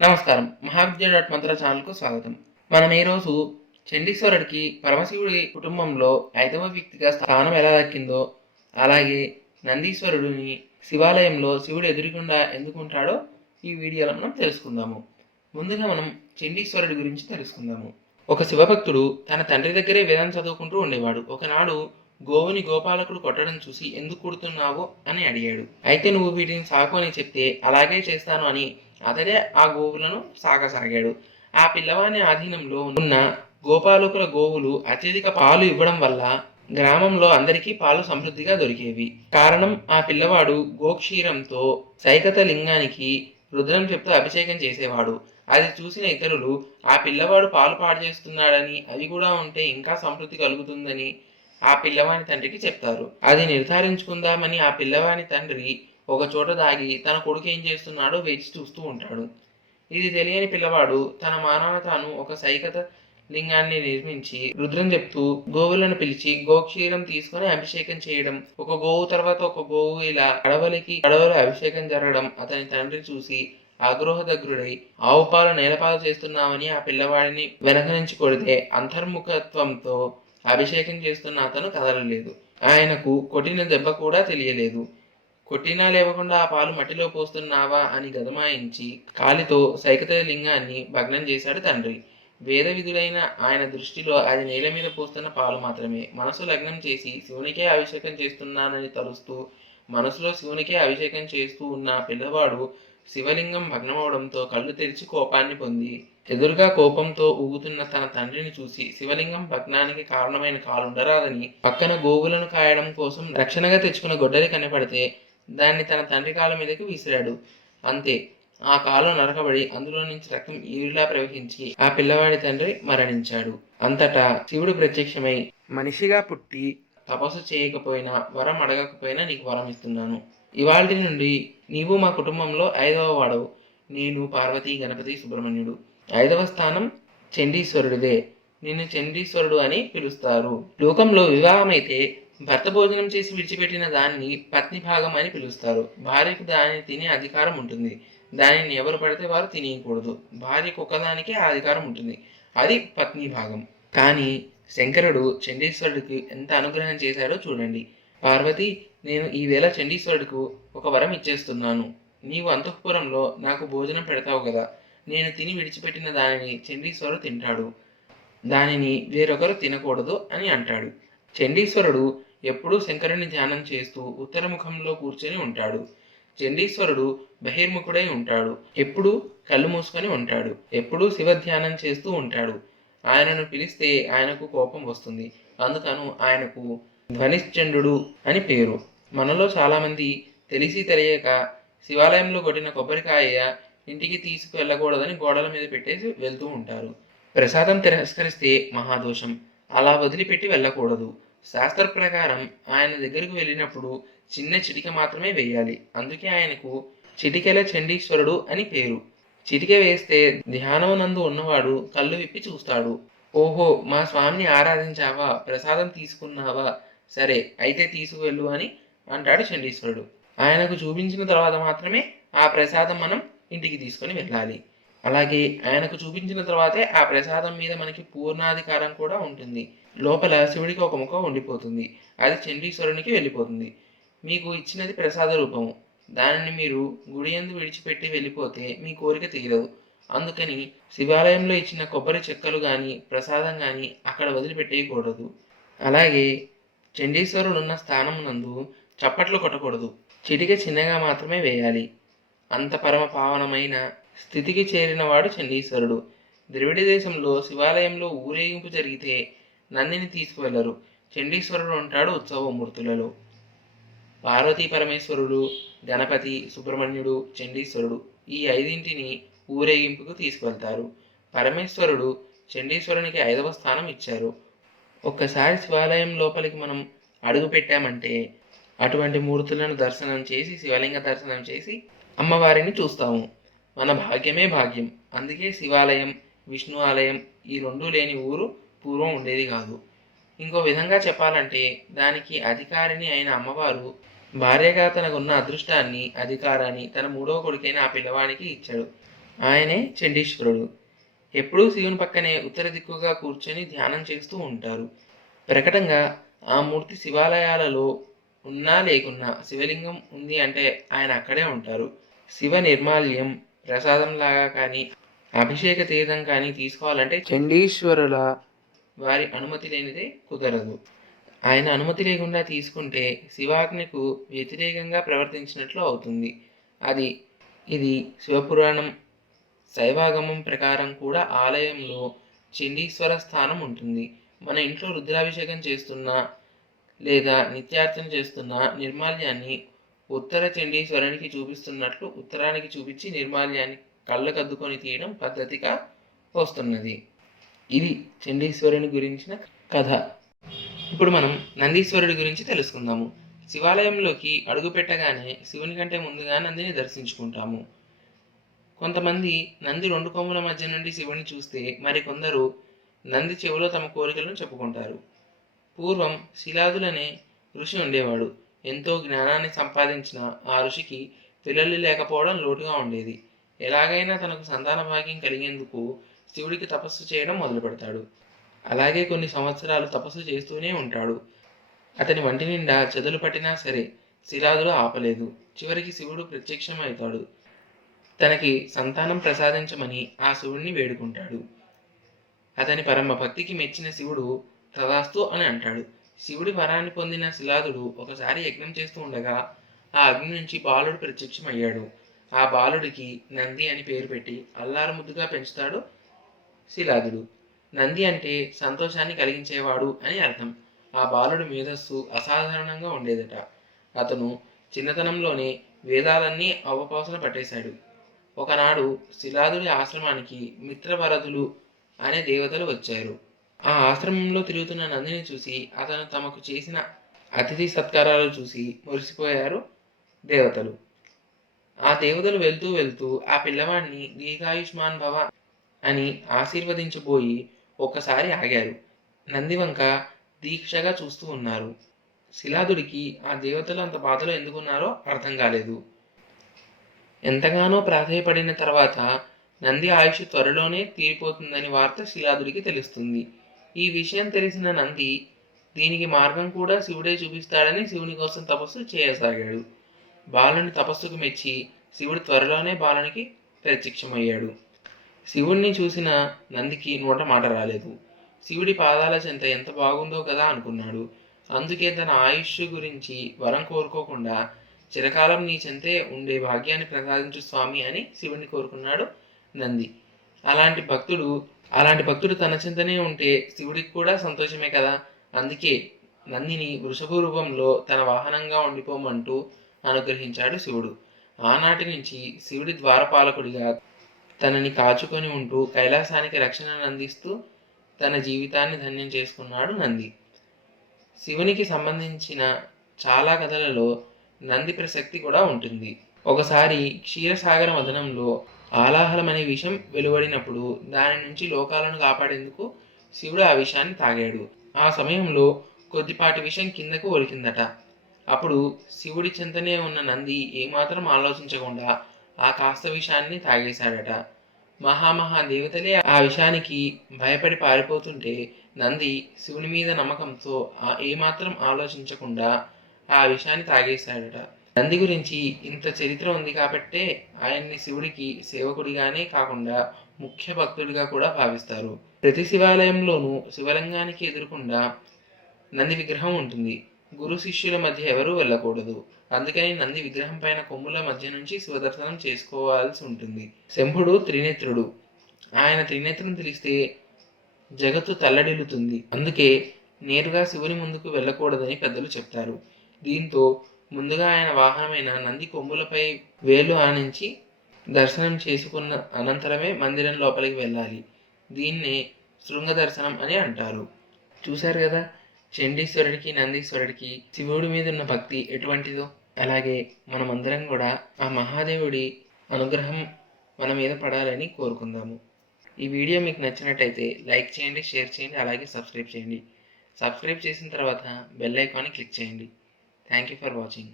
నమస్కారం. మహావిద్య డాట్ మంత్ర ఛానల్‌కు స్వాగతం. మనం ఈరోజు చండీశ్వరుడికి పరమశివుడి కుటుంబంలో 5వ వ్యక్తిగా స్థానం ఎలా దక్కిందో, అలాగే నందీశ్వరుడిని శివాలయంలో శివుడు ఎదురుగుండా ఎందుకుంటాడో ఈ వీడియోలో మనం తెలుసుకుందాము. ముందుగా మనం చండీశ్వరుడి గురించి తెలుసుకుందాము. ఒక శివభక్తుడు తన తండ్రి దగ్గరే వేదం చదువుకుంటూ ఉండేవాడు. ఒకనాడు గోవుని గోపాలకుడు కొట్టడం చూసి ఎందుకు కొడుతున్నావు అని అడిగాడు. అయితే నువ్వు వీటిని సాకు అని చెప్తే అలాగే చేస్తాను అని అతడే ఆ గోవులను సాగసాగాడు. ఆ పిల్లవాని ఆధీనంలో ఉన్న గోపాలకుల గోవులు అత్యధిక పాలు ఇవ్వడం వల్ల గ్రామంలో అందరికీ పాలు సమృద్ధిగా దొరికేవి. కారణం ఆ పిల్లవాడు గోక్షీరంతో సైకత లింగానికి రుద్రం చెప్తూ అభిషేకం చేసేవాడు. అది చూసిన ఇతరులు ఆ పిల్లవాడు పాలు పాడు చేస్తున్నాడని, అవి కూడా ఉంటే ఇంకా సమృద్ధి కలుగుతుందని ఆ పిల్లవాని తండ్రికి చెప్తారు. అది నిర్ధారించుకుందామని ఆ పిల్లవాని తండ్రి ఒక చోట దాగి తన కొడుకు ఏం చేస్తున్నాడో వేచి చూస్తూ ఉంటాడు. ఇది తెలియని పిల్లవాడు తన మానాన తాను ఒక సైకత లింగాన్ని నిర్మించి రుద్రం చెప్తూ గోవులను పిలిచి గోక్షీరం తీసుకొని అభిషేకం చేయడం, ఒక గోవు తర్వాత ఒక గోవు ఇలా కడవలు అభిషేకం జరగడం అతని తండ్రి చూసి ఆగ్రహదగ్రుడై ఆవు పాలు నేలపాలు చేస్తున్నామని ఆ పిల్లవాడిని వెనక నుంచి కొడితే అంతర్ముఖత్వంతో అభిషేకం చేస్తున్న అతను కదలలేదు. ఆయనకు కొట్టిన దెబ్బ కూడా తెలియలేదు. కొట్టినా లేవకుండా ఆ పాలు మట్టిలో పోస్తున్నావా అని గదమాయించి కాలితో సైకత లింగాన్ని భగ్నం చేశాడు తండ్రి. వేద విధులైన ఆయన దృష్టిలో అది నేల మీద పోస్తున్న పాలు మాత్రమే. మనసు లగ్నం చేసి శివునికే అభిషేకం చేస్తున్నానని తలుస్తూ మనసులో శివునికే అభిషేకం చేస్తూ ఉన్న పిల్లవాడు శివలింగం భగ్నమవడంతో కళ్ళు తెరిచి కోపాన్ని పొంది ఎదురుగా కోపంతో ఊగుతున్న తన తండ్రిని చూసి శివలింగం భగ్నానికి కారణమైన కాలుండరాదని పక్కన గోవులను కాయడం కోసం రక్షణగా తెచ్చుకున్న గొడ్డలి కనపడితే దాన్ని తన తండ్రి కాళ్ళ మీదకి విసిరాడు. అంతే, ఆ కాలు నరకబడి అందులో నుంచి రక్తం ఈరులా ప్రవహించి ఆ పిల్లవాడి తండ్రి మరణించాడు. అంతటా శివుడు ప్రత్యక్షమై, మనిషిగా పుట్టి తపస్సు చేయకపోయినా వరం అడగకపోయినా నీకు వరం ఇస్తున్నాను. ఇవాల్టి నుండి నీవు మా కుటుంబంలో 5వ వాడవు. నేను పార్వతీ గణపతి సుబ్రహ్మణ్యుడు. 5వ స్థానం చండీశ్వరుడిదే. నిన్ను చండీశ్వరుడు అని పిలుస్తారు. లోకంలో వివాహమైతే భర్త భోజనం చేసి విడిచిపెట్టిన దాన్ని పత్ని భాగం అని పిలుస్తారు. భార్యకు దానిని తినే అధికారం ఉంటుంది. దానిని ఎవరు పడితే వారు తినేయకూడదు. భార్యకు ఒక్కదానికే ఆ అధికారం ఉంటుంది. అది పత్ని భాగం. కానీ శంకరుడు చండీశ్వరుడికి ఎంత అనుగ్రహం చేశాడో చూడండి. పార్వతి, నేను ఈవేళ చండీశ్వరుడికి ఒక వరం ఇచ్చేస్తున్నాను. నీవు అంతఃపురంలో నాకు భోజనం పెడతావు కదా, నేను తిని విడిచిపెట్టిన దానిని చండీశ్వరుడు తింటాడు. దానిని వేరొకరు తినకూడదు అని అంటాడు. చండీశ్వరుడు ఎప్పుడూ శంకరుని ధ్యానం చేస్తూ ఉత్తరముఖంలో కూర్చొని ఉంటాడు. చండీశ్వరుడు బహిర్ముఖుడై ఉంటాడు. ఎప్పుడూ కళ్ళు మూసుకొని ఉంటాడు. ఎప్పుడూ శివ ధ్యానం చేస్తూ ఉంటాడు. ఆయనను పిలిస్తే ఆయనకు కోపం వస్తుంది. అందుకను ఆయనకు ధ్వనిశ్చండు అని పేరు. మనలో చాలామంది తెలిసి తెలియక శివాలయంలో కొట్టిన కొబ్బరికాయ ఇంటికి తీసుకు వెళ్ళకూడదని గోడల మీద పెట్టేసి వెళ్తూ ఉంటారు. ప్రసాదం తిరస్కరిస్తే మహాదోషం. అలా వదిలిపెట్టి వెళ్ళకూడదు. శాస్త్ర ప్రకారం ఆయన దగ్గరకు వెళ్ళినప్పుడు చిన్న చిటిక మాత్రమే వేయాలి. అందుకే ఆయనకు చిటికెల చండీశ్వరుడు అని పేరు. చిటిక వేస్తే ధ్యానమునందు ఉన్నవాడు కళ్ళు విప్పి చూస్తాడు. ఓహో, మా స్వామిని ఆరాధించావా, ప్రసాదం తీసుకున్నావా, సరే అయితే తీసుకువెళ్ళు అని అంటాడు చండీశ్వరుడు. ఆయనకు చూపించిన తర్వాత మాత్రమే ఆ ప్రసాదం మనం ఇంటికి తీసుకొని వెళ్ళాలి. అలాగే ఆయనకు చూపించిన తర్వాతే ఆ ప్రసాదం మీద మనకి పూర్ణాధికారం కూడా ఉంటుంది. లోపల శివుడికి ఒక ముఖం ఉండిపోతుంది. అది చండీశ్వరునికి వెళ్ళిపోతుంది. మీకు ఇచ్చినది ప్రసాద రూపము. దానిని మీరు గుడియందు విడిచిపెట్టి వెళ్ళిపోతే మీ కోరిక తీరదు. అందుకని శివాలయంలో ఇచ్చిన కొబ్బరి చెక్కలు కానీ ప్రసాదం కానీ అక్కడ వదిలిపెట్టేయకూడదు. అలాగే చండీశ్వరుడు ఉన్న స్థానం నందు చప్పట్లు కొట్టకూడదు. చిటిక చిన్నగా మాత్రమే వేయాలి. అంత పరమ పావనమైన స్థితికి చేరినవాడు చండీశ్వరుడు. ద్రవిడ దేశంలో శివాలయంలో ఊరేగింపు జరిగితే నందిని తీసుకువెళ్లరు. చండీశ్వరుడు ఉంటాడు ఉత్సవమూర్తులలో. పార్వతీ పరమేశ్వరుడు, గణపతి, సుబ్రహ్మణ్యుడు, చండీశ్వరుడు ఈ 5ంటిని ఊరేగింపుకు తీసుకువెళ్తారు. పరమేశ్వరుడు చండీశ్వరునికి 5వ స్థానం ఇచ్చారు. ఒక్కసారి శివాలయం లోపలికి మనం అడుగు పెట్టామంటే అటువంటి మూర్తులను దర్శనం చేసి శివలింగ దర్శనం చేసి అమ్మవారిని చూస్తాము. మన భాగ్యమే భాగ్యం. అందుకే శివాలయం, విష్ణు ఆలయం ఈ 2 లేని ఊరు పూర్వం ఉండేది కాదు. ఇంకో విధంగా చెప్పాలంటే దానికి అధికారిని అయిన అమ్మవారు భార్యగా తనకున్న అదృష్టాన్ని, అధికారాన్ని తన 3వ కొడుకైన ఆ పిల్లవానికి ఇచ్చాడు. ఆయనే చండీశ్వరుడు. ఎప్పుడూ శివుని పక్కనే ఉత్తర దిక్కుగా కూర్చొని ధ్యానం చేస్తూ ఉంటారు. ప్రకటంగా ఆ మూర్తి శివాలయాలలో ఉన్నా లేకున్నా శివలింగం ఉంది అంటే ఆయన అక్కడే ఉంటారు. శివ నిర్మాల్యం ప్రసాదంలాగా కానీ అభిషేక తీర్థం కానీ తీసుకోవాలంటే చండీశ్వరుల వారి అనుమతి లేనిదే కుదరదు. ఆయన అనుమతి లేకుండా తీసుకుంటే శివాజ్ఞకు వ్యతిరేకంగా ప్రవర్తించినట్లు అవుతుంది. ఇది శివపురాణం శైవాగమం ప్రకారం కూడా ఆలయంలో చండీశ్వర స్థానం ఉంటుంది. మన ఇంట్లో రుద్రాభిషేకం చేస్తున్నా లేదా నిత్యార్చన చేస్తున్నా నిర్మాల్యాన్ని ఉత్తర చండీశ్వరునికి చూపిస్తున్నట్లు ఉత్తరానికి చూపించి నిర్మాల్యాన్ని కళ్ళకద్దుకొని తీయడం పద్ధతిగా వస్తున్నది. ఇది చండీశ్వరుని గురించిన కథ. ఇప్పుడు మనం నందీశ్వరుడి గురించి తెలుసుకుందాము. శివాలయంలోకి అడుగు పెట్టగానే శివుని కంటే ముందుగా నందిని దర్శించుకుంటాము. కొంతమంది నంది 2 కొమ్ముల మధ్య నుండి శివుని చూస్తే మరికొందరు నంది చెవిలో తమ కోరికలను చెప్పుకుంటారు. పూర్వం శిలాదులనే ఋషి ఉండేవాడు. ఎంతో జ్ఞానాన్ని సంపాదించిన ఆ ఋషికి పిల్లలు లేకపోవడం లోటుగా ఉండేది. ఎలాగైనా తనకు సంతాన భాగ్యం కలిగేందుకు శివుడికి తపస్సు చేయడం మొదలు పెడతాడు. అలాగే కొన్ని సంవత్సరాలు తపస్సు చేస్తూనే ఉంటాడు. అతని వంటి నిండా చెదలు పట్టినా సరే శిలాదులు ఆపలేదు. చివరికి శివుడు ప్రత్యక్షమవుతాడు. తనకి సంతానం ప్రసాదించమని ఆ శివుడిని వేడుకుంటాడు. అతని పరమ భక్తికి మెచ్చిన శివుడు తదాస్తు అని అంటాడు. శివుడి వరాన్ని పొందిన శిలాదుడు ఒకసారి యజ్ఞం చేస్తూ ఉండగా ఆ అగ్ని నుంచి బాలుడు ప్రత్యక్షమయ్యాడు. ఆ బాలుడికి నంది అని పేరు పెట్టి అల్లారు ముద్దుగా పెంచుతాడు శిలాదుడు. నంది అంటే సంతోషాన్ని కలిగించేవాడు అని అర్థం. ఆ బాలుడి మేధస్సు అసాధారణంగా ఉండేదట. అతను చిన్నతనంలోనే వేదాలన్నీ అవపోసన పట్టేశాడు. ఒకనాడు శిలాదుడి ఆశ్రమానికి మిత్రవరదులు అనే దేవతలు వచ్చారు. ఆ ఆశ్రమంలో తిరుగుతున్న నందిని చూసి అతను తమకు చేసిన అతిథి సత్కారాలు చూసి మురిసిపోయారు దేవతలు. ఆ దేవతలు వెళ్తూ వెళ్తూ ఆ పిల్లవాడిని దీర్ఘాయుష్మాన్ భవ అని ఆశీర్వదించబోయి ఒక్కసారి ఆగారు. నంది వంక దీక్షగా చూస్తూ ఉన్నారు. శిలాదుడికి ఆ దేవతలు అంత బాధలో ఎందుకున్నారో అర్థం కాలేదు. ఎంతగానో ప్రాధేయపడిన తర్వాత నంది ఆయుష్ త్వరలోనే తీరిపోతుందని వార్త శిలాదుడికి తెలుస్తుంది. ఈ విషయం తెలిసిన నంది దీనికి మార్గం కూడా శివుడే చూపిస్తాడని శివుని కోసం తపస్సు చేయసాగాడు. బాలుని తపస్సుకు మెచ్చి శివుడు త్వరలోనే బాలునికి ప్రత్యక్షమయ్యాడు. శివుణ్ణి చూసిన నందికి నోట మాట రాలేదు. శివుడి పాదాల చెంత ఎంత బాగుందో కదా అనుకున్నాడు. అందుకే తన ఆయుష్ గురించి వరం కోరుకోకుండా చిరకాలం నీ చెంతే ఉండే భాగ్యాన్ని ప్రసాదించు స్వామి అని శివుణ్ణి కోరుకున్నాడు నంది. అలాంటి భక్తుడు తన చింతనే ఉంటే శివుడికి కూడా సంతోషమే కదా. అందుకే నందిని వృషభ రూపంలో తన వాహనంగా ఉండిపోమంటూ అనుగ్రహించాడు శివుడు. ఆనాటి నుంచి శివుడి ద్వారపాలకుడిగా తనని కాచుకొని ఉంటూ కైలాసానికి రక్షణను అందిస్తూ తన జీవితాన్ని ధన్యం చేసుకున్నాడు నంది. శివునికి సంబంధించిన చాలా కథలలో నంది ప్రసక్తి కూడా ఉంటుంది. ఒకసారి క్షీరసాగర మథనంలో ఆలాహలం అనే విషం వెలువడినప్పుడు దాని నుంచి లోకాలను కాపాడేందుకు శివుడు ఆ విషాన్ని తాగాడు. ఆ సమయంలో కొద్దిపాటి విషం కిందకు ఒలికిందట. అప్పుడు శివుడి చెంతనే ఉన్న నంది ఏమాత్రం ఆలోచించకుండా ఆ కాస్త విషాన్ని తాగేశాడట. మహామహా దేవతలే ఆ విషానికి భయపడి పారిపోతుంటే నంది శివుని మీద నమ్మకంతో ఏమాత్రం ఆలోచించకుండా ఆ విషాన్ని తాగేశాడట. నంది గురించి ఇంత చరిత్ర ఉంది కాబట్టే ఆయన్ని శివుడికి సేవకుడిగానే కాకుండా ముఖ్య భక్తుడిగా కూడా భావిస్తారు. ప్రతి శివాలయంలోనూ శివలింగానికి ఎదురుకుండా నంది విగ్రహం ఉంటుంది. గురు శిష్యుల మధ్య ఎవరూ వెళ్ళకూడదు. అందుకని నంది విగ్రహం పైన కొమ్ముల మధ్య నుంచి శివదర్శనం చేసుకోవాల్సి ఉంటుంది. శంభుడు త్రినేత్రుడు. ఆయన త్రినేత్రం తెలిస్తే జగత్తు తల్లడిల్లుతుంది. అందుకే నేరుగా శివుని ముందుకు వెళ్ళకూడదని పెద్దలు చెప్తారు. దీంతో ముందుగా ఆయన వాహనమైన నంది కొమ్ములపై వేలు ఆనించి దర్శనం చేసుకున్న అనంతరమే మందిరం లోపలికి వెళ్ళాలి. దీన్నే శృంగ దర్శనం అని అంటారు. చూశారు కదా చండీశ్వరుడికి నందీశ్వరుడికి శివుడి మీద ఉన్న భక్తి ఎటువంటిదో. అలాగే మనమందరం కూడా ఆ మహాదేవుడి అనుగ్రహం మన మీద పడాలని కోరుకుందాము. ఈ వీడియో మీకు నచ్చినట్టయితే లైక్ చేయండి, షేర్ చేయండి, అలాగే సబ్స్క్రైబ్ చేయండి. సబ్స్క్రైబ్ చేసిన తర్వాత బెల్ ఐకాన్ని క్లిక్ చేయండి. Thank you for watching.